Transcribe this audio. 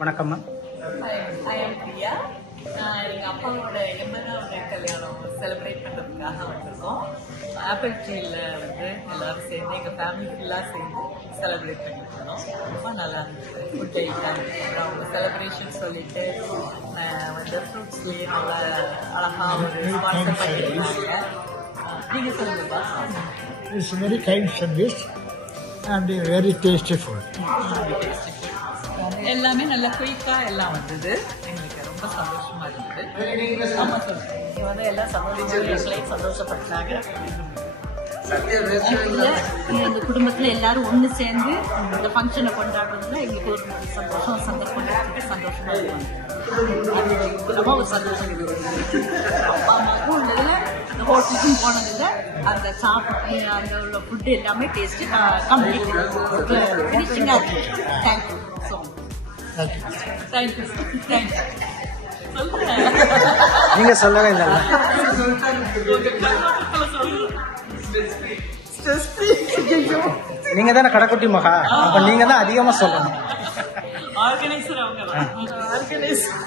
வணக்கம் ma'am. I am Priya. எங்கள் அப்பாவோட 80வது கல்யாணம் செலிப்ரேட் பண்ணுறதுக்காக வந்திருக்கோம். ஆப்பிள் ட்ரீயில் எல்லாரும் சேர்ந்து எங்கள் ஃபேமிலி ஃபுல்லாக சேர்ந்து செலிப்ரேட் பண்ணிருக்கோம். ரொம்ப நல்லா இருந்துச்சு. ஃபுட் ஐட்டம் அப்புறம் அவங்க செலிப்ரேஷன் சொல்லிட்டு ஃப்ரூட்ஸ்லேயே நல்லா அழகாக ஒரு ஸ்பான்சர் பண்ணியிருக்காங்க. நீங்கள் சொல்லுங்கப்பா. It's very kind service and very tasty food. எல்லாமே நல்ல குயிக்காக எல்லாம் வந்தது. எங்களுக்கு ரொம்ப சந்தோஷமா இருந்தது. ஆமாம் சொல்லுங்கள். இங்கே எல்லாம் சந்தோஷம் சந்தோஷப்பட்டாங்க. எங்க குடும்பத்துல எல்லாரும் ஒண்ணு சேர்ந்து இந்த ஃபங்க்ஷனை கொண்டாடுறதுல எங்களுக்கு ஒரு சந்தர்ப்பம் சந்தோஷமா இருக்கும். ஒரு சந்தோஷம் அப்பா அம்மாவுக்கும் உள்ளதுல இந்த ஹோட்டலுக்கும் போனதுல அந்த சாப்பிட்டு அந்த உள்ள ஃபுட்டு எல்லாமே டேஸ்ட் கம்ப்ளீட் ஃபினிஷிங்கா இருக்கு. Thank you so much. Thank you thank you. நீங்க சொல்லவே இல்லை. நீங்க தானே கடைக்குட்டி மகா, அப்ப நீங்க தான் அதிகமா சொல்லணும். ஆர்கனைசர் அவங்க தான். ஆர்கனைசர்